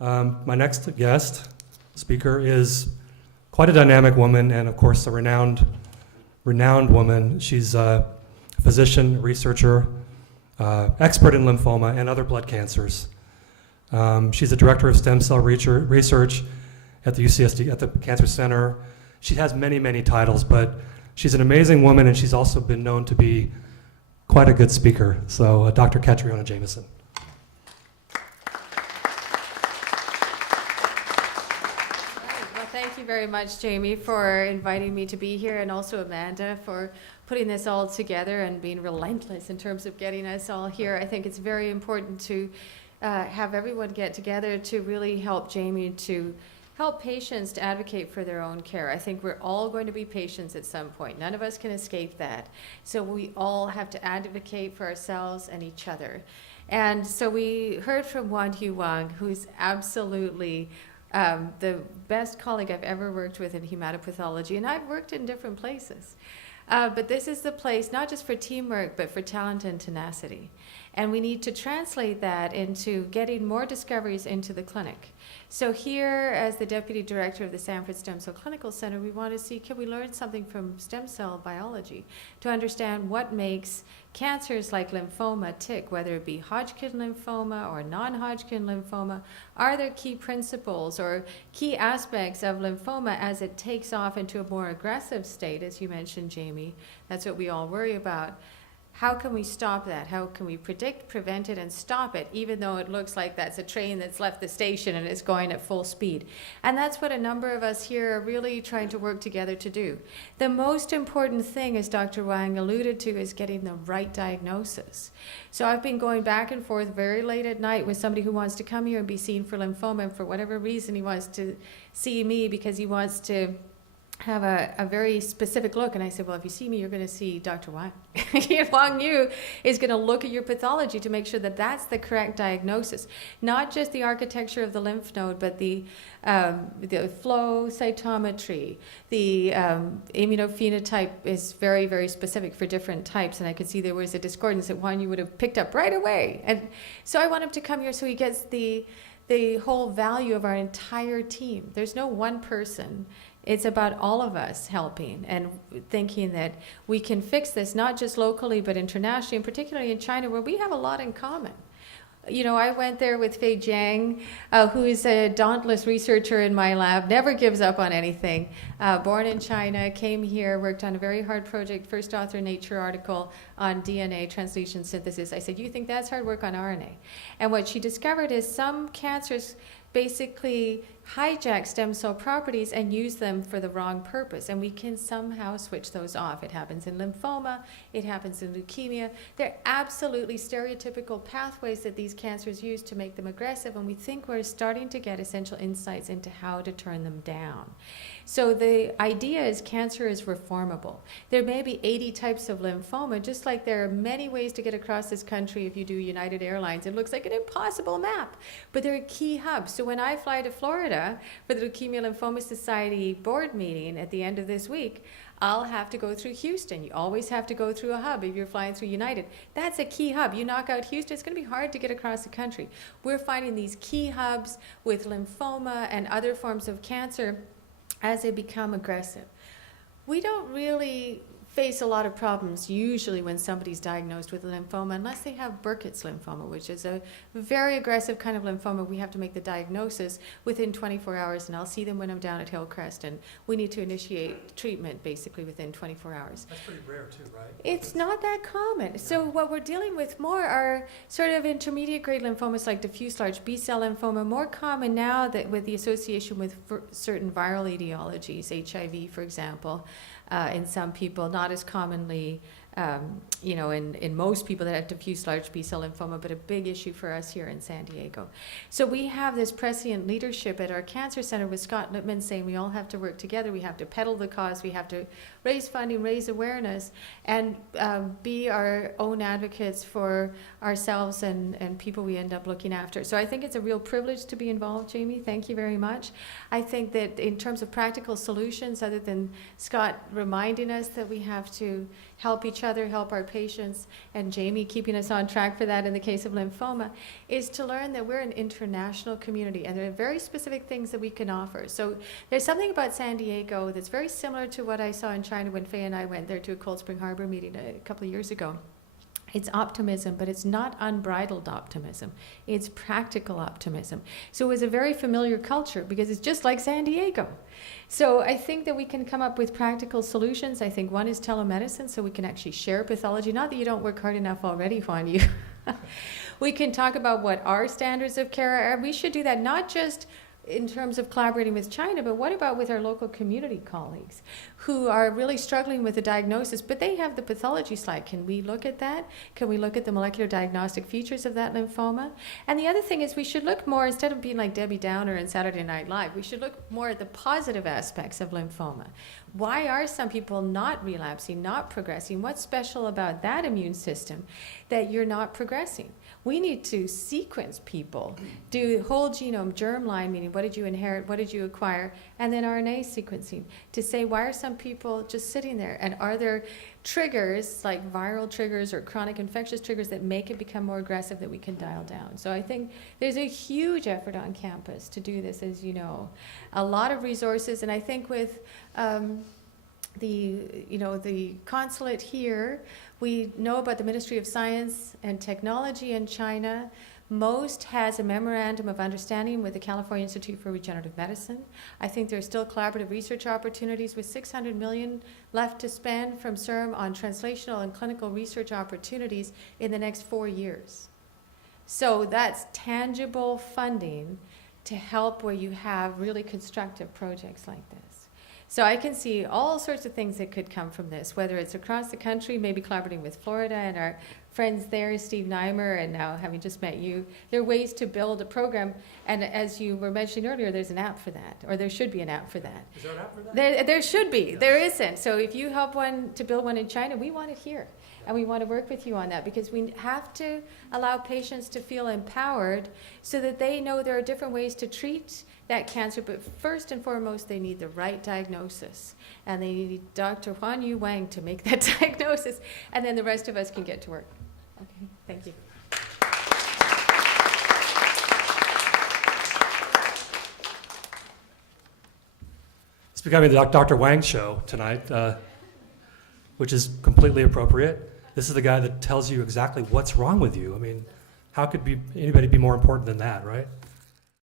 My next guest speaker is quite a dynamic woman and, of course, a renowned woman. She's a physician, researcher, expert in lymphoma and other blood cancers. She's the director of stem cell research at the UCSD, at the Cancer Center. She has many, many titles, but she's an amazing woman, and she's also been known to be quite a good speaker. So, Dr. Catriona Jamieson. Thank you very much, Jamie, for inviting me to be here, and also Amanda for putting this all together and being relentless in terms of getting us all here. I think it's very important to have everyone get together to really help Jamie to help patients to advocate for their own care. I think we're all going to be patients at some point. None of us can escape that. So we all have to advocate for ourselves and each other. And so we heard from Wan-Hu Wang, who's absolutely the best colleague I've ever worked with in hematopathology, and I've worked in different places. But this is the place not just for teamwork, but for talent and tenacity. And we need to translate that into getting more discoveries into the clinic. So here, as the Deputy Director of the Sanford Stem Cell Clinical Center, we want to see, can we learn something from stem cell biology to understand what makes cancers like lymphoma tick, whether it be Hodgkin lymphoma or non-Hodgkin lymphoma? Are there key principles or key aspects of lymphoma as it takes off into a more aggressive state, as you mentioned, Jamie? That's what we all worry about. How can we stop that? How can we predict, prevent it, and stop it, even though it looks like that's a train that's left the station and is going at full speed? And that's what a number of us here are really trying to work together to do. The most important thing, as Dr. Wang alluded to, is getting the right diagnosis. So I've been going back and forth very late at night with somebody who wants to come here and be seen for lymphoma, and for whatever reason he wants to see me because he wants to have a very specific look. And I said, well, if you see me, you're going to see Dr. Wang. Wang Yu is going to look at your pathology to make sure that that's the correct diagnosis. Not just the architecture of the lymph node, but the flow cytometry. The immunophenotype is very, very specific for different types. And I could see there was a discordance that Wang Yu would have picked up right away. And so I want him to come here so he gets the whole value of our entire team. There's no one person. It's about all of us helping and thinking that we can fix this, not just locally, but internationally, and particularly in China, where we have a lot in common. You know, I went there with Fei Jiang, who is a dauntless researcher in my lab, never gives up on anything. Born in China, came here, worked on a very hard project, first author Nature article on DNA translation synthesis. I said, you think that's hard work on RNA? And what she discovered is some cancers basically hijack stem cell properties and use them for the wrong purpose, and we can somehow switch those off. It happens in lymphoma, it happens in leukemia. They're absolutely stereotypical pathways that these cancers use to make them aggressive, and we think we're starting to get essential insights into how to turn them down. So the idea is cancer is reformable. There may be 80 types of lymphoma, just like there are many ways to get across this country if you do United Airlines. It looks like an impossible map, but there are key hubs. So when I fly to Florida for the Leukemia Lymphoma Society board meeting at the end of this week, I'll have to go through Houston. You always have to go through a hub if you're flying through United. That's a key hub. You knock out Houston, it's going to be hard to get across the country. We're finding these key hubs with lymphoma and other forms of cancer as they become aggressive. We don't really face a lot of problems usually when somebody's diagnosed with lymphoma, unless they have Burkitt's lymphoma, which is a very aggressive kind of lymphoma. We have to make the diagnosis within 24 hours, and I'll see them when I'm down at Hillcrest, and we need to initiate treatment basically within 24 hours. That's pretty rare too, right? It's not that common. Yeah. So what we're dealing with more are sort of intermediate grade lymphomas like diffuse large B-cell lymphoma, more common now that with the association with certain viral etiologies, HIV, for example, in some people, not as commonly in most people that have diffuse large B-cell lymphoma, but a big issue for us here in San Diego. So we have this prescient leadership at our cancer center with Scott Lippman saying we all have to work together, we have to peddle the cause, we have to raise funding, raise awareness, and be our own advocates for ourselves and people we end up looking after. So I think it's a real privilege to be involved, Jamie. Thank you very much. I think that in terms of practical solutions, other than Scott reminding us that we have to help each other, other, help our patients, and Jamie keeping us on track for that in the case of lymphoma, is to learn that we're an international community and there are very specific things that we can offer. So there's something about San Diego that's very similar to what I saw in China when Faye and I went there to a Cold Spring Harbor meeting a couple of years ago. It's optimism, but it's not unbridled optimism. It's practical optimism. So it was a very familiar culture because it's just like San Diego. So I think that we can come up with practical solutions. I think one is telemedicine, so we can actually share pathology. Not that you don't work hard enough already, Juan. You. We can talk about what our standards of care are. We should do that not just in terms of collaborating with China, but what about with our local community colleagues who are really struggling with the diagnosis, but they have the pathology slide. Can we look at that? Can we look at the molecular diagnostic features of that lymphoma? And the other thing is we should look more, instead of being like Debbie Downer and Saturday Night Live, we should look more at the positive aspects of lymphoma. Why are some people not relapsing, not progressing? What's special about that immune system that you're not progressing? We need to sequence people, do whole genome germline, meaning what did you inherit, what did you acquire, and then RNA sequencing to say why are some people just sitting there, and are there triggers like viral triggers or chronic infectious triggers that make it become more aggressive that we can dial down. So I think there's a huge effort on campus to do this, as you know, a lot of resources, and I think with the consulate here, we know about the Ministry of Science and Technology in China. Most has a memorandum of understanding with the California Institute for Regenerative Medicine. I think there are still collaborative research opportunities with $600 million left to spend from CIRM on translational and clinical research opportunities in the next 4 years. So that's tangible funding to help where you have really constructive projects like this. So I can see all sorts of things that could come from this, whether it's across the country, maybe collaborating with Florida and our friends there, Steve Neimer, and now having just met you. There are ways to build a program, and as you were mentioning earlier, there's an app for that, or there should be an app for that. Is there an app for that? There should be. Yes. There isn't. So if you help to build one in China, we want it here. And we want to work with you on that because we have to allow patients to feel empowered so that they know there are different ways to treat that cancer, but first and foremost, they need the right diagnosis. And they need Dr. Huan Yu Wang to make that diagnosis, and then the rest of us can get to work. Okay, thank you. It's becoming the Dr. Wang show tonight, which is completely appropriate. This is the guy that tells you exactly what's wrong with you. I mean, how could anybody be more important than that, right?